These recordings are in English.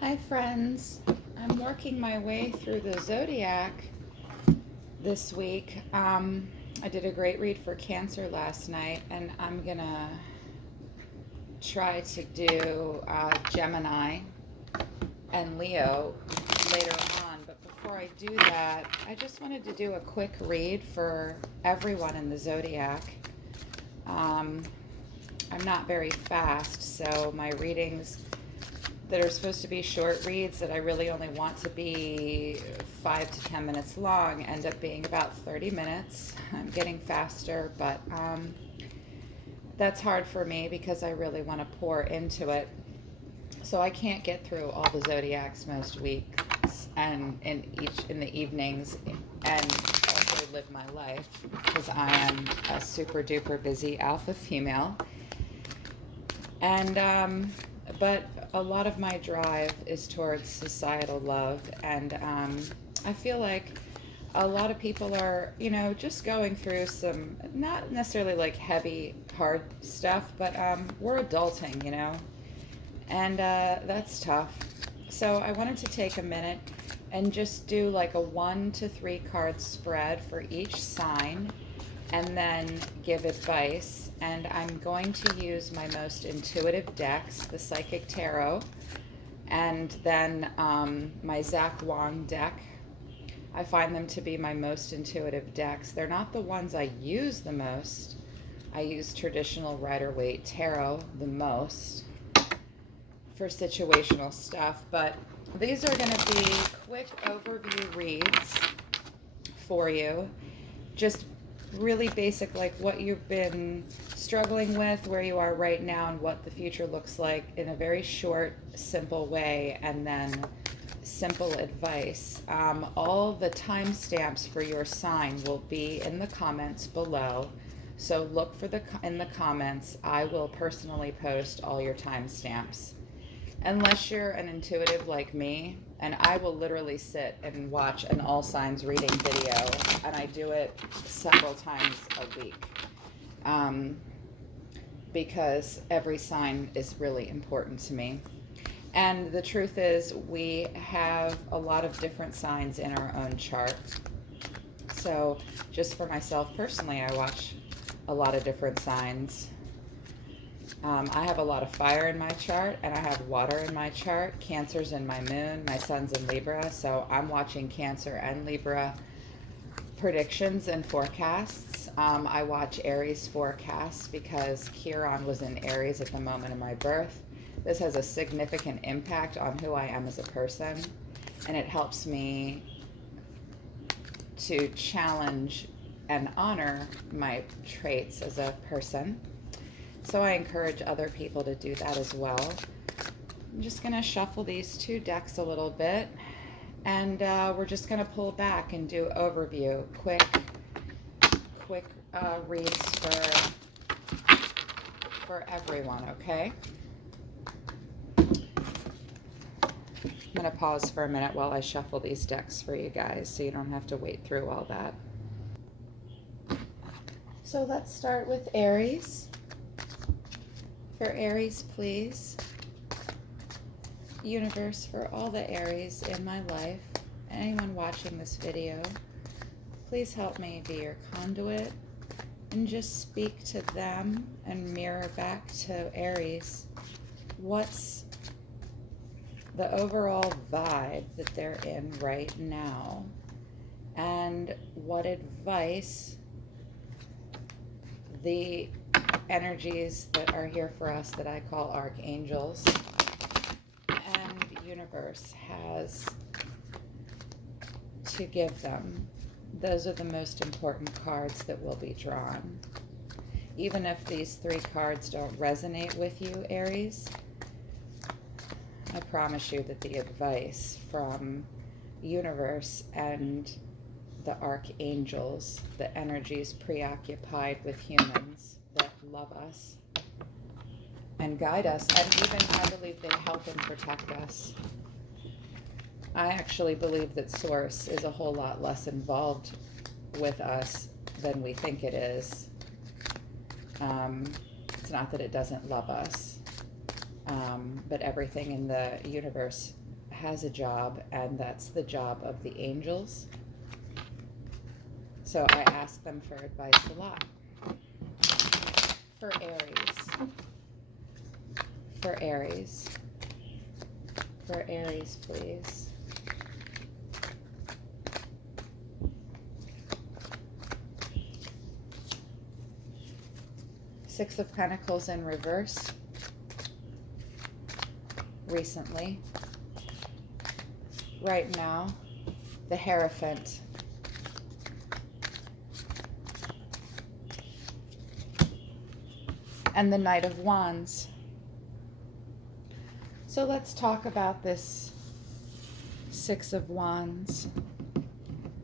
Hi, friends. I'm working my way through the zodiac this week. I did a great read for Cancer last night, and I'm gonna try to do Gemini and Leo later on. But before I do that, I just wanted to do a quick read for everyone in the zodiac. Um, I'm not very fast, so my readings that are supposed to be short reads that I really only want to be 5 to 10 minutes long end up being about 30 minutes. I'm getting faster, but that's hard for me because I really want to pour into it. So I can't get through all the zodiacs most weeks and in the evenings and also live my life because I am a super duper busy alpha female. And but a lot of my drive is towards societal love, and I feel like a lot of people are, just going through some not necessarily like heavy, hard stuff, but we're adulting, and that's tough. So I wanted to take a minute and just do like a 1 to 3 card spread for each sign and then give advice. And I'm going to use my most intuitive decks, the Psychic Tarot, and then my Zach Wong deck. I find them to be my most intuitive decks. They're not the ones I use the most. I use traditional Rider-Waite Tarot the most for situational stuff, but these are going to be quick overview reads for you. Just really basic, like what you've been struggling with, where you are right now, and what the future looks like in a very short, simple way, and then simple advice. All the timestamps for your sign will be in the comments below. So look for in the comments. I will personally post all your timestamps. Unless you're an intuitive like me, and I will literally sit and watch an all signs reading video, and I do it several times a week, because every sign is really important to me. And the truth is, we have a lot of different signs in our own chart. So just for myself personally, I watch a lot of different signs. I have a lot of fire in my chart, and I have water in my chart. Cancer's in my moon. My sun's in Libra, so I'm watching Cancer and Libra predictions and forecasts. I watch Aries forecasts because Chiron was in Aries at the moment of my birth. This has a significant impact on who I am as a person, and it helps me to challenge and honor my traits as a person. So I encourage other people to do that as well. I'm just going to shuffle these two decks a little bit, and we're just going to pull back and do overview, quick reads for everyone, okay? I'm going to pause for a minute while I shuffle these decks for you guys so you don't have to wait through all that. So let's start with Aries. For Aries, please, universe, for all the Aries in my life, anyone watching this video, please help me be your conduit and just speak to them and mirror back to Aries. What's the overall vibe that they're in right now? And what advice the energies that are here for us that I call archangels and universe has to give them. Those are the most important cards that will be drawn. Even if these 3 cards don't resonate with you, Aries, I promise you that the advice from universe and the archangels, the energies preoccupied with humans that love us and guide us, and even I believe they help and protect us. I actually believe that Source is a whole lot less involved with us than we think it is. It's not that it doesn't love us, but everything in the universe has a job, and that's the job of the angels. So I ask them for advice a lot. For Aries. For Aries. For Aries, please. Six of Pentacles in reverse. Recently. Right now. The Hierophant. And the Knight of Wands. So let's talk about this Six of Wands,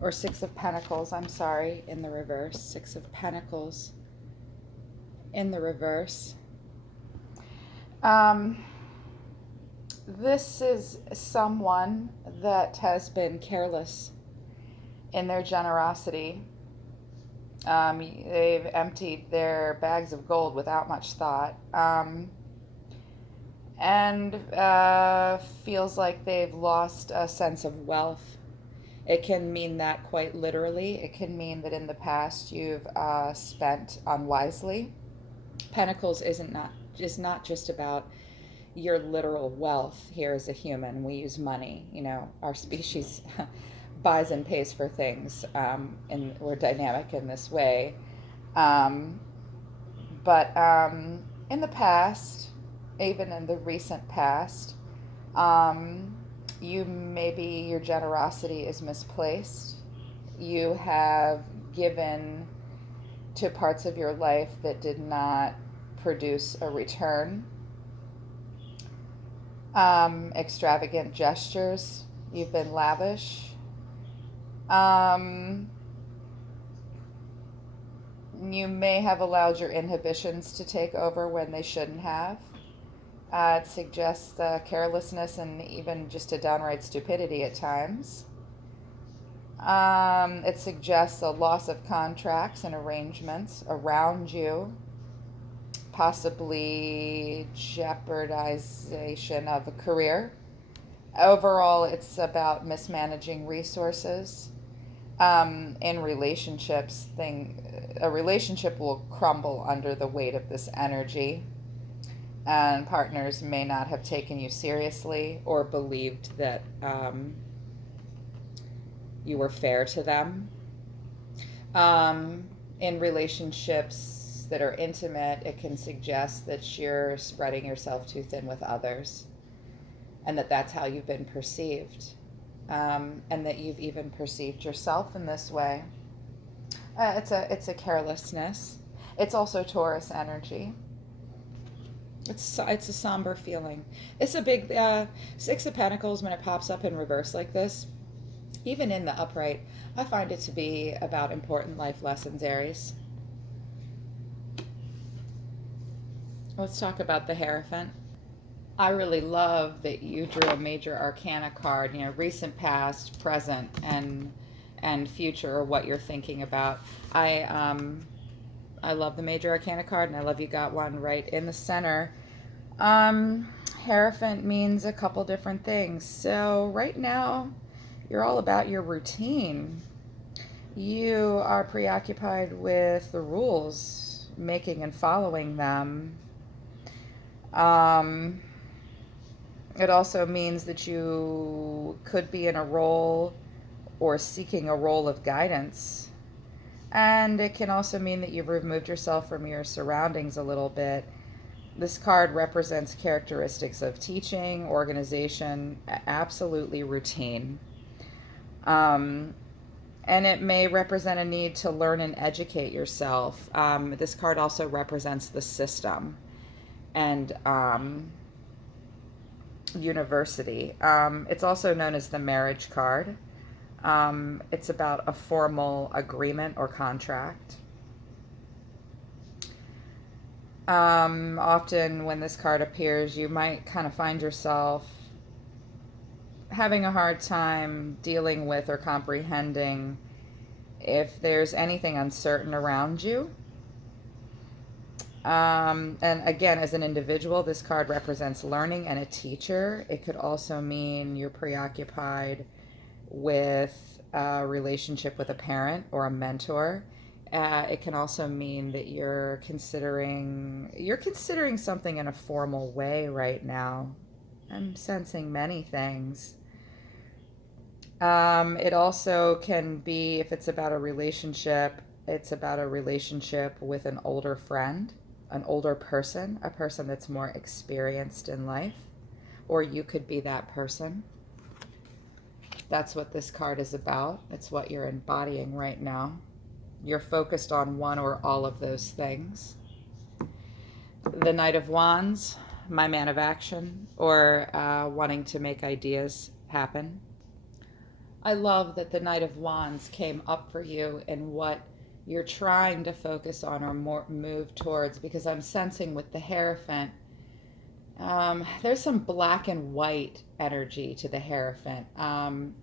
or Six of Pentacles, I'm sorry, in the reverse. Six of Pentacles in the reverse. This is someone that has been careless in their generosity. They've emptied their bags of gold without much thought, and feels like they've lost a sense of wealth. It can mean that quite literally. It can mean that in the past you've spent unwisely. Pentacles is not just about your literal wealth. Here as a human, we use money. You know, our species buys and pays for things, and we're dynamic in this way. But in the past, even in the recent past, your generosity is misplaced. You have given to parts of your life that did not produce a return. Extravagant gestures. You've been lavish. You may have allowed your inhibitions to take over when they shouldn't have. It suggests carelessness and even just a downright stupidity at times. It suggests a loss of contracts and arrangements around you, possibly jeopardization of a career. Overall, it's about mismanaging resources. In relationships, a relationship will crumble under the weight of this energy, and partners may not have taken you seriously or believed that you were fair to them. In relationships that are intimate, it can suggest that you're spreading yourself too thin with others, and that's how you've been perceived. And that you've even perceived yourself in this way. It's a carelessness. It's also Taurus energy. It's a somber feeling. It's a big Six of Pentacles when it pops up in reverse like this. Even in the upright, I find it to be about important life lessons, Aries. Let's talk about the Hierophant. I really love that you drew a major arcana card, you know, recent, past, present, and future, what you're thinking about. I love the major arcana card, and I love you got one right in the center. Hierophant means a couple different things. So right now, you're all about your routine. You are preoccupied with the rules, making and following them. It also means that you could be in a role or seeking a role of guidance. And it can also mean that you've removed yourself from your surroundings a little bit. This card represents characteristics of teaching, organization, absolutely routine. And it may represent a need to learn and educate yourself. This card also represents the system and university. It's also known as the marriage card. It's about a formal agreement or contract. Often when this card appears, you might kind of find yourself having a hard time dealing with or comprehending if there's anything uncertain around you. And again, as an individual, this card represents learning and a teacher. It could also mean you're preoccupied with a relationship with a parent or a mentor. It can also mean that you're considering something in a formal way right now. I'm sensing many things. It also can be, if it's about a relationship, it's about a relationship with an older friend, an older person, a person that's more experienced in life, or you could be that person. That's what this card is about. It's what you're embodying right now. You're focused on one or all of those things. The Knight of Wands, my man of action, or wanting to make ideas happen. I love that the Knight of Wands came up for you in what you're trying to focus on or more move towards, because I'm sensing with the Hierophant, there's some black and white energy to the Hierophant.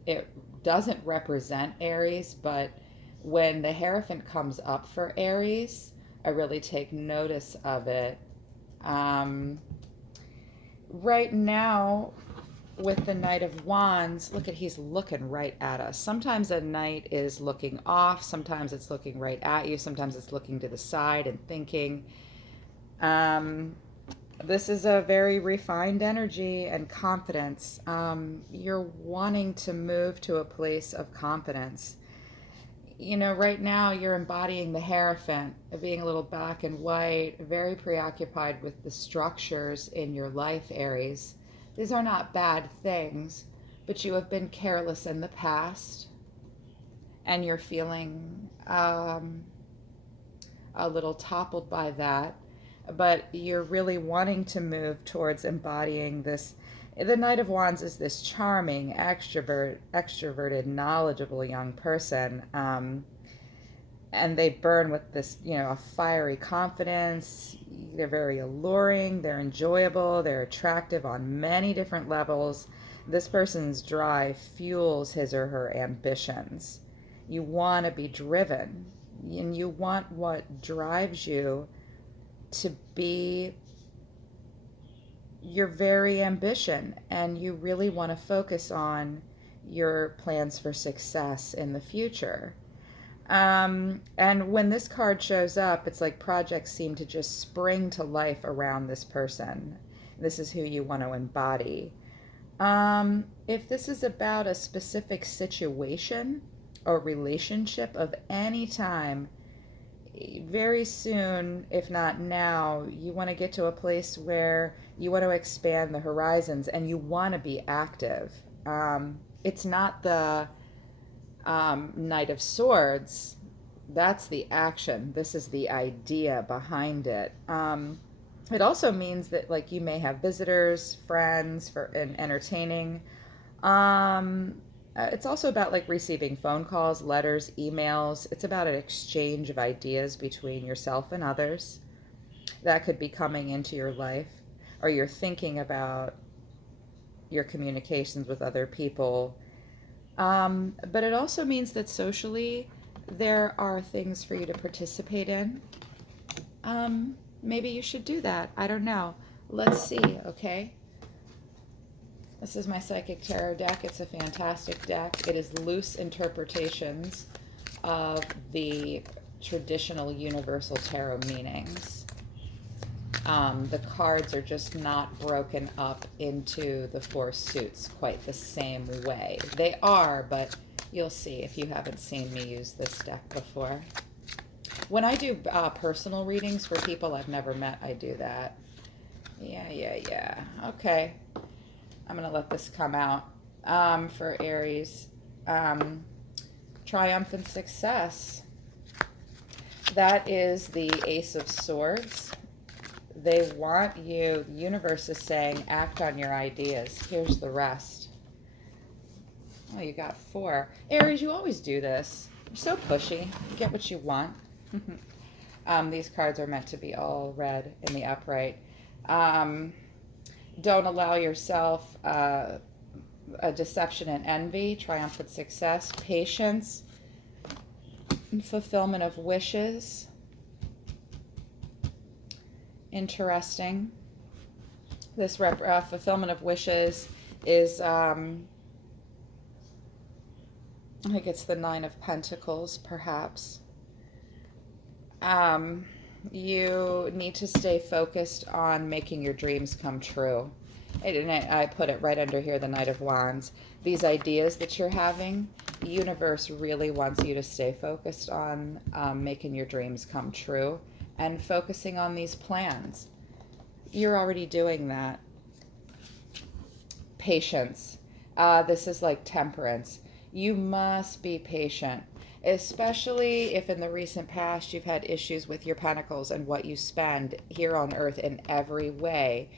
It doesn't represent Aries, but when the Hierophant comes up for Aries, I really take notice of it. Right now, with the Knight of Wands, look at, he's looking right at us. Sometimes a knight is looking off, sometimes it's looking right at you, sometimes it's looking to the side and thinking. This is a very refined energy and confidence. You're wanting to move to a place of confidence. You know, right now you're embodying the Hierophant, being a little black and white, very preoccupied with the structures in your life, Aries. These are not bad things, but you have been careless in the past, and you're feeling a little toppled by that. But you're really wanting to move towards embodying this. The Knight of Wands is this charming, extroverted, knowledgeable young person. And they burn with this, a fiery confidence. They're very alluring, they're enjoyable, they're attractive on many different levels. This person's drive fuels his or her ambitions. You want to be driven, and you want what drives you to be your very ambition, and you really want to focus on your plans for success in the future. And when this card shows up, it's like projects seem to just spring to life around this person. This is who you want to embody. If this is about a specific situation or relationship of any time, very soon, if not now, you want to get to a place where you want to expand the horizons and you want to be active. It's not the Knight of Swords. That's the action. This is the idea behind it. It also means that, like, you may have visitors, friends and entertaining. It's also about, like, receiving phone calls, letters, emails. It's about an exchange of ideas between yourself and others that could be coming into your life, or you're thinking about your communications with other people. But it also means that socially there are things for you to participate in. Maybe you should do that. I don't know. Let's see, okay? This is my Psychic Tarot deck. It's a fantastic deck. It is loose interpretations of the traditional universal tarot meanings. The cards are just not broken up into the four suits quite the same way. They are, but you'll see if you haven't seen me use this deck before. When I do personal readings for people I've never met, I do that. Yeah. Okay. I'm going to let this come out for Aries. Triumphant success. That is the Ace of Swords. They want you, the universe is saying, act on your ideas. Here's the rest. Oh, you got 4. Aries, you always do this. You're so pushy. You get what you want. These cards are meant to be all red in the upright. Don't allow yourself a deception and envy. Triumphant success. Patience. Fulfillment of wishes. Interesting. This fulfillment of wishes is, I think it's the Nine of Pentacles, perhaps. You need to stay focused on making your dreams come true. And I put it right under here, the Knight of Wands. These ideas that you're having, the universe really wants you to stay focused on making your dreams come true and focusing on these plans. You're already doing that. Patience. This is like Temperance. You must be patient, especially if in the recent past you've had issues with your pentacles and what you spend here on earth in every way.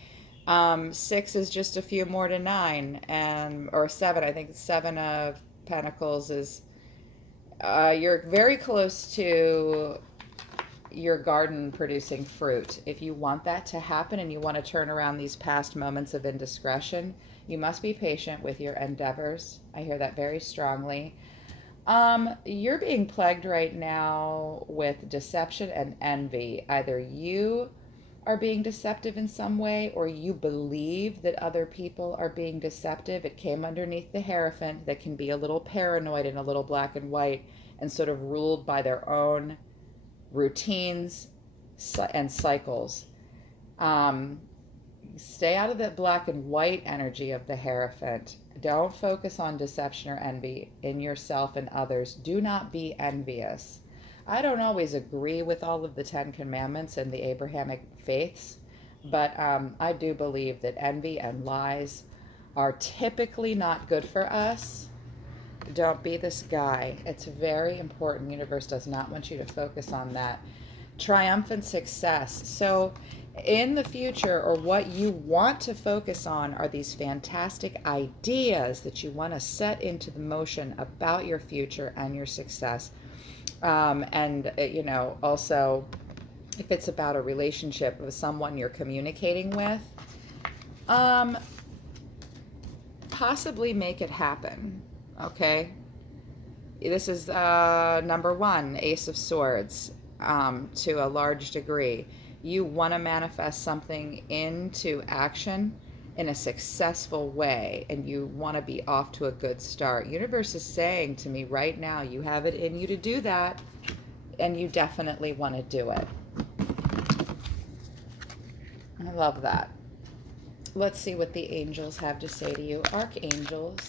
6 is just a few more to 9, or 7. I think 7 of Pentacles is, you're very close to your garden producing fruit. If you want that to happen and you want to turn around these past moments of indiscretion, you must be patient with your endeavors. I hear that very strongly. You're being plagued right now with deception and envy. Either you are being deceptive in some way, or you believe that other people are being deceptive. It came underneath the Hierophant, that can be a little paranoid and a little black and white and sort of ruled by their own routines and cycles. Stay out of the black and white energy of the Hierophant. Don't focus on deception or envy in yourself and others. Do not be envious. I don't always agree with all of the 10 Commandments and the Abrahamic faiths, but I do believe that envy and lies are typically not good for us. Don't be this guy. It's very important. The universe does not want you to focus on that. Triumphant success. So in the future, or what you want to focus on, are these fantastic ideas that you want to set into the motion about your future and your success. And also, if it's about a relationship with someone you're communicating with, possibly make it happen. Okay, this is number 1, Ace of Swords, to a large degree. You want to manifest something into action in a successful way, and you want to be off to a good start. Universe is saying to me right now, you have it in you to do that, and you definitely want to do it. I love that. Let's see what the angels have to say to you. Archangels,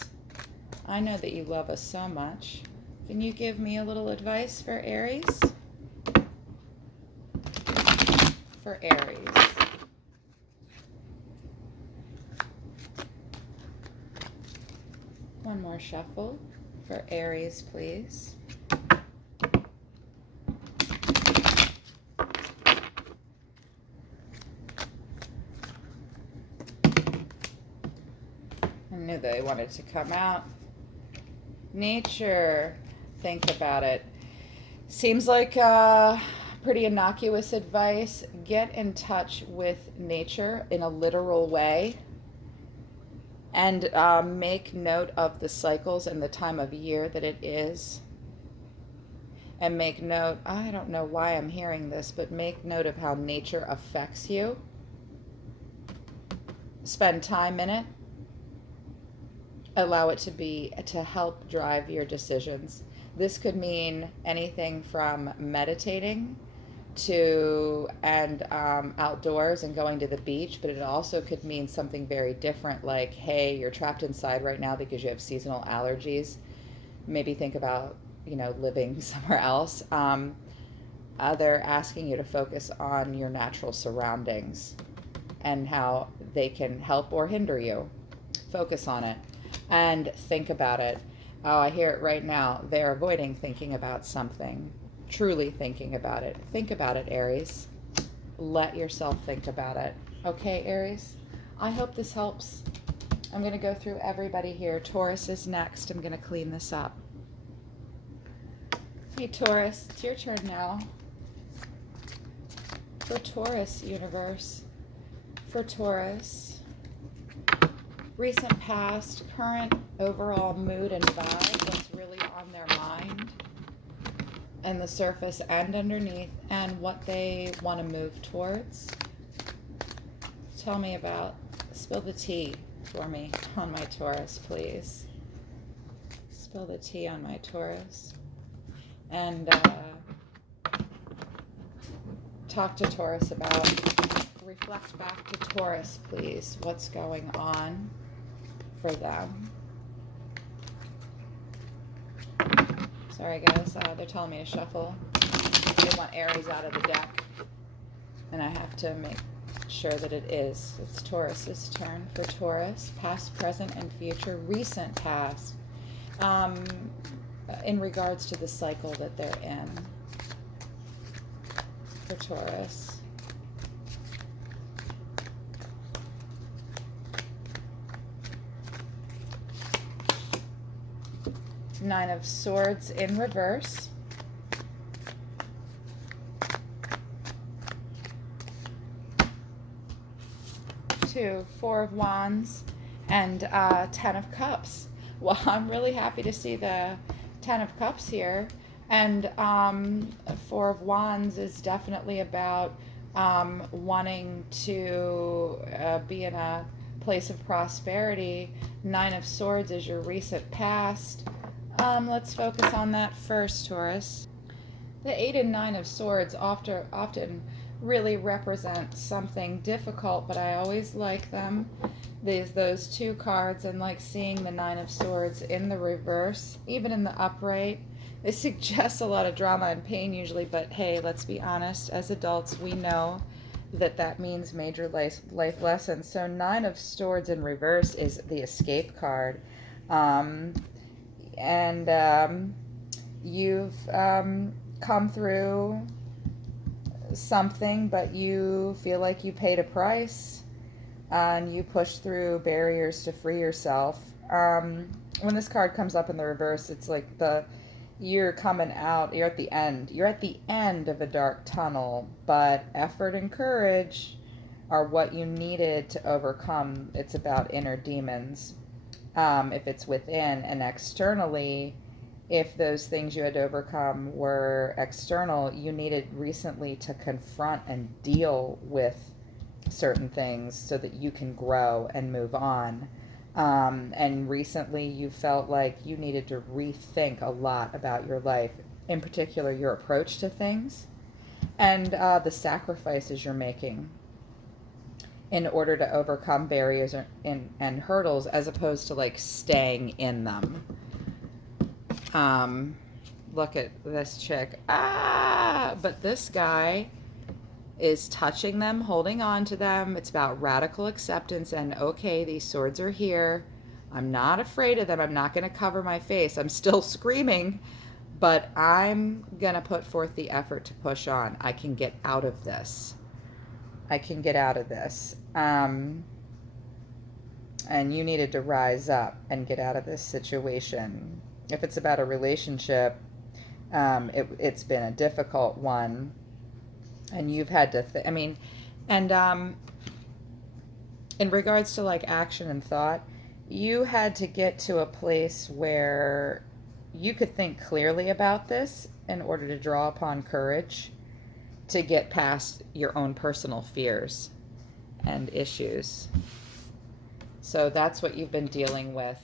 I know that you love us so much. Can you give me a little advice for Aries? For Aries. One more shuffle for Aries, please. I knew they wanted to come out. Nature. Think about it. Seems like pretty innocuous advice. Get in touch with nature in a literal way, and make note of the cycles and the time of year that it is. And make note, I don't know why I'm hearing this, but make note of how nature affects you. Spend time in it. Allow it to help drive your decisions. This could mean anything from meditating to outdoors and going to the beach, but it also could mean something very different, like, hey, you're trapped inside right now because you have seasonal allergies. Maybe think about living somewhere else. They're asking you to focus on your natural surroundings and how they can help or hinder you. Focus on it and think about it. Oh, I hear it right now. They're avoiding thinking about something. Truly thinking about it. Think about it, Aries. Let yourself think about it. Okay, Aries? I hope this helps. I'm going to go through everybody here. Taurus is next. I'm going to clean this up. Hey, Taurus, it's your turn now. For Taurus, universe. For Taurus. Recent past, current overall mood and vibe, what's really on their mind, and the surface and underneath, and what they want to move towards. tell me about, spill the tea for me on my Taurus, please. Spill the tea on my Taurus. And talk to Taurus about, reflect back to Taurus, please. What's going on for them? Sorry, guys. They're telling me to shuffle. They want Aries out of the deck. And I have to make sure that it is. It's Taurus's turn. For Taurus, past, present, and future, recent past, in regards to the cycle that they're in. For Taurus. Nine of Swords in reverse. Two, Four of Wands, and 10 of Cups. Well, I'm really happy to see the 10 of Cups here. And Four of Wands is definitely about wanting to be in a place of prosperity. Nine of Swords is your recent past. Let's focus on that first, Taurus. The 8 and 9 of Swords often really represent something difficult, but I always like them. Those two cards, and like seeing the 9 of Swords in the reverse, even in the upright. It suggests a lot of drama and pain usually, but hey, let's be honest, as adults we know that that means major life lessons. So 9 of Swords in reverse is the escape card. You've come through something, but you feel like you paid a price, and you pushed through barriers to free yourself. When this card comes up in the reverse, it's like you're coming out, you're at the end of a dark tunnel, but effort and courage are what you needed to overcome. It's about inner demons. If it's within, and externally, if those things you had to overcome were external, you needed recently to confront and deal with certain things so that you can grow and move on. And recently you felt like you needed to rethink a lot about your life, in particular your approach to things, and the sacrifices you're making in order to overcome barriers and hurdles, as opposed to like staying in them. Look at this chick. But this guy is touching them, holding on to them. It's about radical acceptance and, okay, these swords are here. I'm not afraid of them. I'm not going to cover my face. I'm still screaming, but I'm going to put forth the effort to push on. I can get out of this. I can get out of this. And you needed to rise up and get out of this situation. If it's about a relationship, it's been a difficult one. And you've had to, in regards to like action and thought, you had to get to a place where you could think clearly about this in order to draw upon courage to get past your own personal fears and issues. So that's what you've been dealing with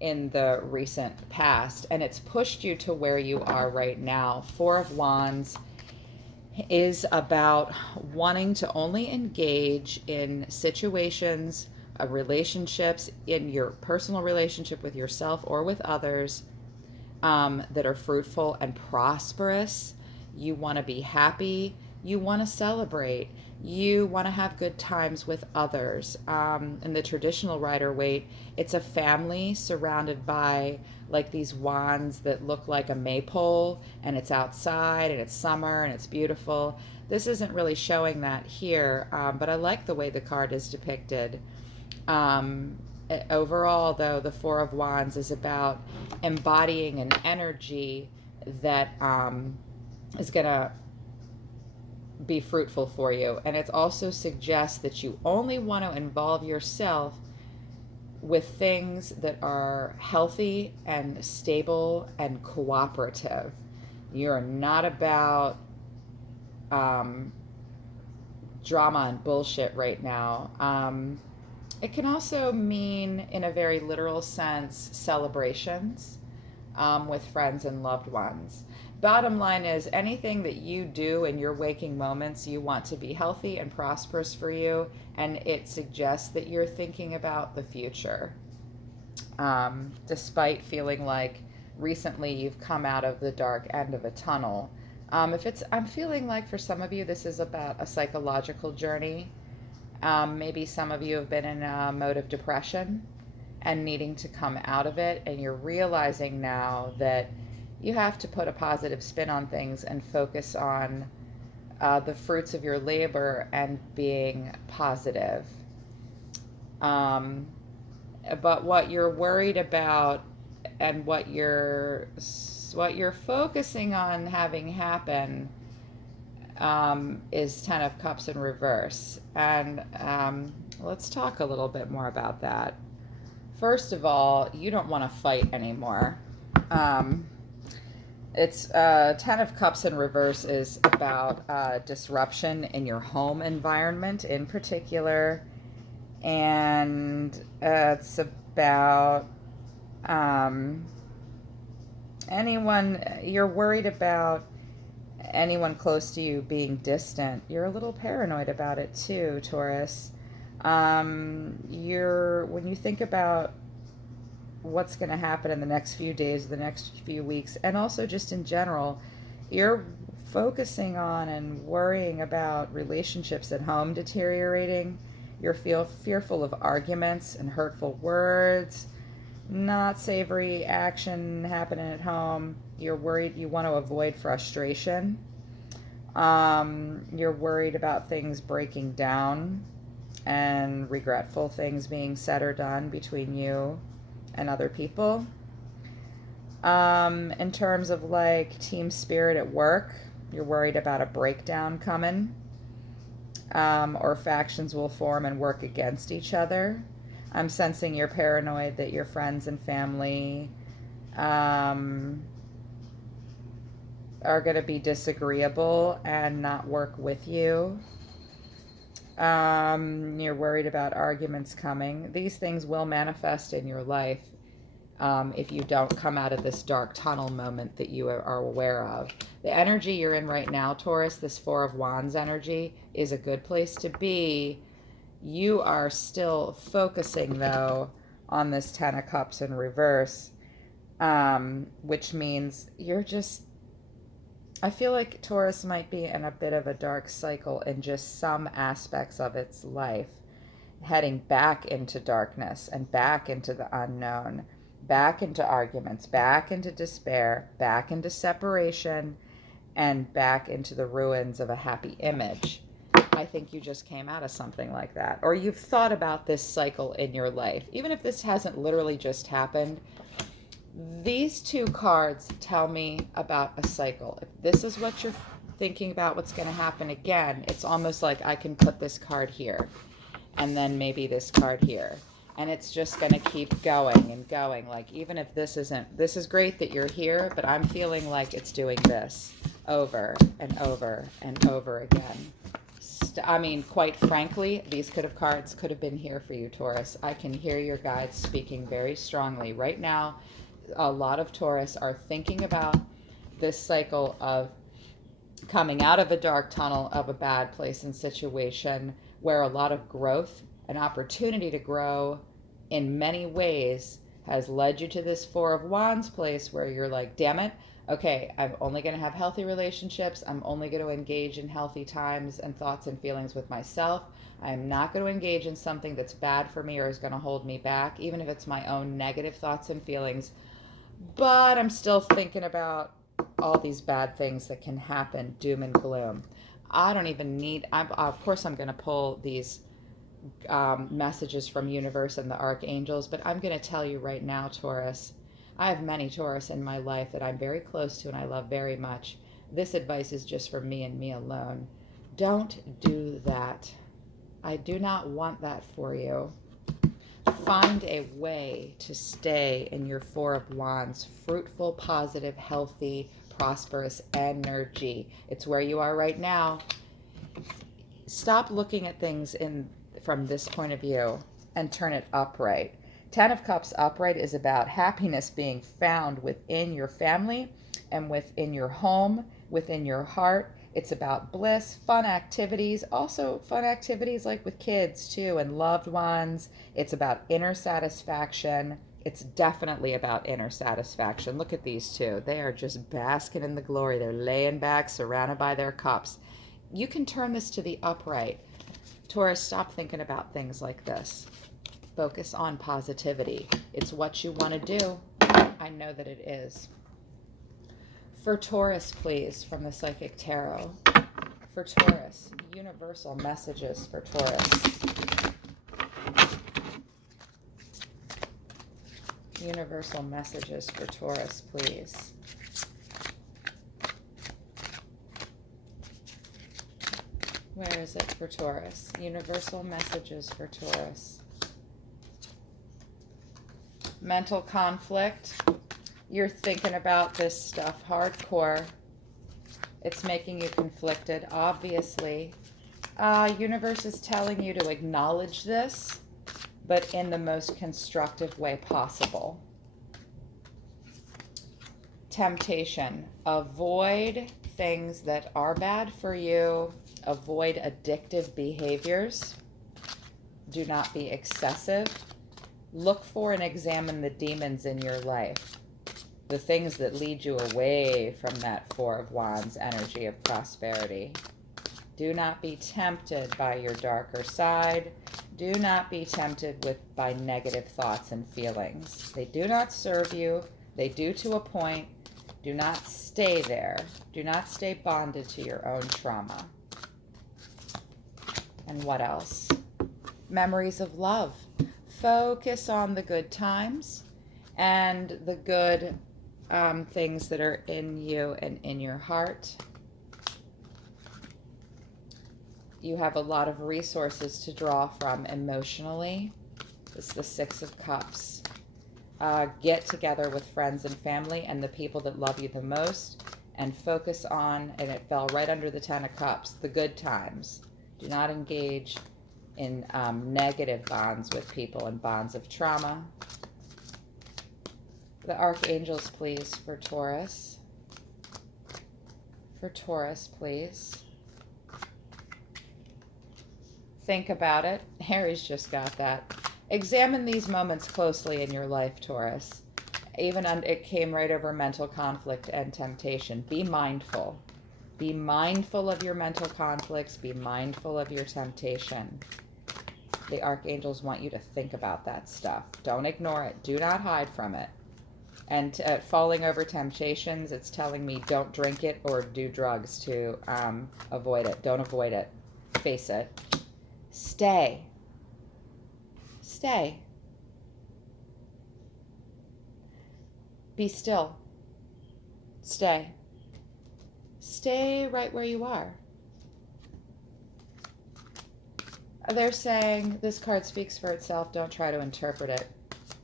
in the recent past, and it's pushed you to where you are right now. Four of Wands is about wanting to only engage in situations, relationships, in your personal relationship with yourself or with others, that are fruitful and prosperous. You want to be happy. You want to celebrate. You want to have good times with others. In the traditional Rider-Waite, it's a family surrounded by like these wands that look like a maypole, and it's outside and it's summer and it's beautiful. This isn't really showing that here, but I like the way the card is depicted. Overall, though, the Four of Wands is about embodying an energy that is going to be fruitful for you. And it also suggests that you only want to involve yourself with things that are healthy and stable and cooperative. You're not about drama and bullshit right now. It can also mean, in a very literal sense, celebrations with friends and loved ones. Bottom line is, anything that you do in your waking moments, you want to be healthy and prosperous for you, and it suggests that you're thinking about the future. Despite feeling like recently you've come out of the dark end of a tunnel. I'm feeling like for some of you, this is about a psychological journey. Maybe some of you have been in a mode of depression and needing to come out of it, and you're realizing now that you have to put a positive spin on things and focus on the fruits of your labor and being positive. But what you're worried about and what you're focusing on having happen is Ten of Cups in reverse. And let's talk a little bit more about that. First of all, you don't want to fight anymore. It's Ten of Cups in reverse is about disruption in your home environment in particular. And it's about you're worried about anyone close to you being distant. You're a little paranoid about it too, Taurus. When you think about what's going to happen in the next few days, the next few weeks, and also just in general, you're focusing on and worrying about relationships at home deteriorating. You're fearful of arguments and hurtful words, not savory action happening at home. You're worried, you want to avoid frustration. You're worried about things breaking down and regretful things being said or done between you and other people. In terms of like team spirit at work, you're worried about a breakdown coming, or factions will form and work against each other. I'm sensing you're paranoid that your friends and family are going to be disagreeable and not work with you. You're worried about arguments coming. These things will manifest in your life if you don't come out of this dark tunnel moment that you are aware of. The energy you're in right now, Taurus, this Four of Wands energy, is a good place to be. You are still focusing, though, on this Ten of Cups in reverse, which means I feel like Taurus might be in a bit of a dark cycle in just some aspects of its life, heading back into darkness and back into the unknown, back into arguments, back into despair, back into separation, and back into the ruins of a happy image. I think you just came out of something like that. Or you've thought about this cycle in your life. Even if this hasn't literally just happened, these two cards tell me about a cycle. If this is what you're thinking about what's going to happen again, it's almost like I can put this card here and then maybe this card here. And it's just going to keep going and going. Like, even if this is great that you're here, but I'm feeling like it's doing this over and over and over again. I mean, quite frankly, these cards could have been here for you, Taurus. I can hear your guides speaking very strongly. Right now, a lot of Taurus are thinking about this cycle of coming out of a dark tunnel of a bad place and situation where a lot of growth, an opportunity to grow in many ways, has led you to this Four of Wands place where you're like, damn it, okay, I'm only going to have healthy relationships. I'm only going to engage in healthy times and thoughts and feelings with myself. I'm not going to engage in something that's bad for me or is going to hold me back, even if it's my own negative thoughts and feelings. But I'm still thinking about all these bad things that can happen, doom and gloom. I don't even need, of course I'm going to pull these messages from universe and the archangels, but I'm going to tell you right now, Taurus, I have many Taurus in my life that I'm very close to and I love very much. This advice is just for me and me alone. Don't do that. I do not want that for you. Find a way to stay in your Four of Wands, fruitful, positive, healthy, prosperous energy. It's where you are right now. Stop looking at things from this point of view and turn it upright. Ten of Cups upright is about happiness being found within your family and within your home, within your heart. It's about bliss, fun activities, also fun activities like with kids too and loved ones. It's about inner satisfaction. It's definitely about inner satisfaction. Look at these two. They are just basking in the glory. They're laying back, surrounded by their cups. You can turn this to the upright. Taurus, stop thinking about things like this. Focus on positivity. It's what you want to do. I know that it is. For Taurus, please, from the Psychic Tarot. For Taurus, universal messages for Taurus. Universal messages for Taurus, please. Where is it for Taurus? Universal messages for Taurus. Mental conflict. You're thinking about this stuff hardcore. It's making you conflicted, obviously. Universe is telling you to acknowledge this, but in the most constructive way possible. Temptation. Avoid things that are bad for you. Avoid addictive behaviors. Do not be excessive. Look for and examine the demons in your life. The things that lead you away from that Four of Wands energy of prosperity. Do not be tempted by your darker side. Do not be tempted by negative thoughts and feelings. They do not serve you. They do to a point. Do not stay there. Do not stay bonded to your own trauma. And what else? Memories of love. Focus on the good times and the good things that are in you and in your heart. You have a lot of resources to draw from emotionally. It's the Six of Cups. Get together with friends and family and the people that love you the most and focus on, and it fell right under the Ten of Cups, the good times. Do not engage in negative bonds with people and bonds of trauma. The archangels, please, for Taurus. For Taurus, please. Think about it. Aries just got that. Examine these moments closely in your life, Taurus. Even it came right over mental conflict and temptation. Be mindful. Be mindful of your mental conflicts. Be mindful of your temptation. The archangels want you to think about that stuff. Don't ignore it. Do not hide from it. And falling over temptations, it's telling me don't drink it or do drugs to avoid it. Don't avoid it. Face it. Stay. Stay. Be still. Stay. Stay right where you are. They're saying, this card speaks for itself. Don't try to interpret it.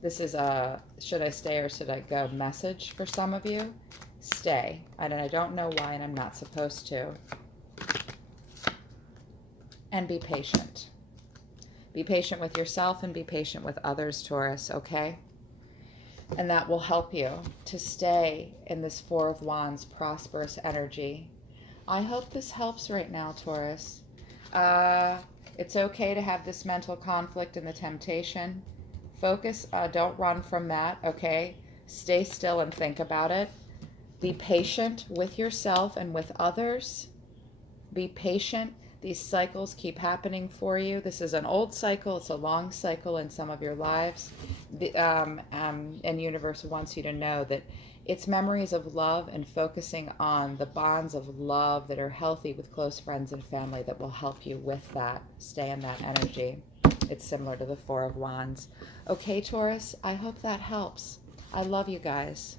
This is a should I stay or should I go message for some of you. Stay. And I don't know why, and I'm not supposed to. And be patient. Be patient with yourself and be patient with others, Taurus, okay? And that will help you to stay in this Four of Wands prosperous energy. I hope this helps right now, Taurus. It's okay to have this mental conflict and the temptation. Focus, don't run from that, okay? Stay still and think about it. Be patient with yourself and with others. Be patient. These cycles keep happening for you. This is an old cycle. It's a long cycle in some of your lives. And universe wants you to know that it's memories of love and focusing on the bonds of love that are healthy with close friends and family that will help you with that. Stay in that energy. It's similar to the Four of Wands. Okay, Taurus, I hope that helps. I love you guys.